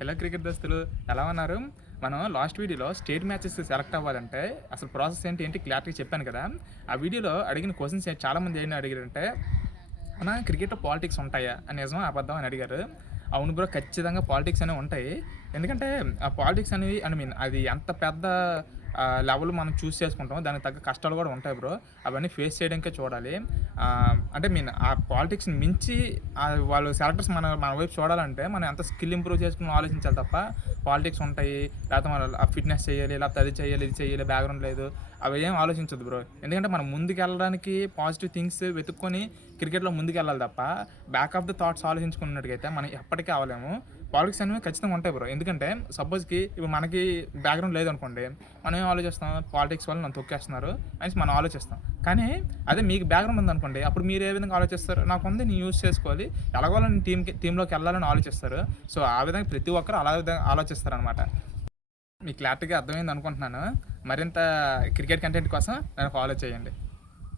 Hello cricket దోస్తులు, ఎలా ఉన్నారు? మనం లాస్ట్ వీడియోలో స్టేట్ మ్యాచెస్ సెలెక్ట్ అవ్వాలంటే అసలు ప్రాసెస్ ఏంటి క్లారిటీగా చెప్పాను కదా! ఆ వీడియోలో అడిగిన క్వెషన్స్ చాలామంది ఏం అడిగారంటే, "అన్నా క్రికెట్‌లో పాలిటిక్స్ ఉంటాయా? నిజమా? అబద్ధమా?" అని అడిగారు. అవును బ్రో, ఖచ్చితంగా పాలిటిక్స్ అనేవి ఉంటాయి. ఎందుకంటే ఆ పాలిటిక్స్ అనేవి అది ఎంత పెద్ద లెవెల్ మనం చూజ్ చేసుకుంటామో దానికి తగ్గ కష్టాలు కూడా ఉంటాయి బ్రో. అవన్నీ ఫేస్ చేయడానికే చూడాలి. ఆ పాలిటిక్స్‌ని మించి వాళ్ళు సెలెక్టర్స్ మన వైపు చూడాలంటే మనం ఎంత స్కిల్ ఇంప్రూవ్ చేసుకొని ఆలోచించాలి తప్ప, పాలిటిక్స్ ఉంటాయి, లేకపోతే మనం ఫిట్‌నెస్ చేయాలి, లేకపోతే అది చేయాలి, ఇది చేయాలి, బ్యాక్‌గ్రౌండ్ లేదు, అవేం ఆలోచించొద్దు బ్రో. ఎందుకంటే మనం ముందుకెళ్ళడానికి పాజిటివ్ థింగ్స్ వెతుక్కొని క్రికెట్‌లో ముందుకెళ్ళాలి తప్ప, బ్యాక్ ఆఫ్ ద థాట్స్ ఆలోచించుకున్నట్టుగైతే మనం ఎప్పటికీ అవ్వలేము. పాలిటిక్స్ అనేవి ఖచ్చితంగా ఉంటాయి బ్రో. ఎందుకంటే సపోజ్‌కి ఇప్పుడు మనకి బ్యాక్‌గ్రౌండ్ లేదనుకోండి, మనం ఏం ఆలోచిస్తాం? పాలిటిక్స్ వాళ్ళు నన్ను తొక్కేస్తున్నారు అనేసి మనం ఆలోచిస్తాం. కానీ అదే మీకు బ్యాక్‌గ్రౌండ్ ఉందనుకోండి, అప్పుడు మీరు ఏ విధంగా ఆలోచిస్తారు? నాకుంది, నేను యూజ్ చేసుకోవాలి, ఎలాగోలా నేను టీమ్‌లోకెళ్ళాలని ఆలోచిస్తారు. సో, ఆ విధంగా ప్రతి ఒక్కరు ఆలోచిస్తారనమాట. మీకు క్లారిటీగా అర్థమైందనుకుంటున్నాను. మరింత క్రికెట్ కంటెంట్ కోసం నన్ను ఫాలో చేయండి.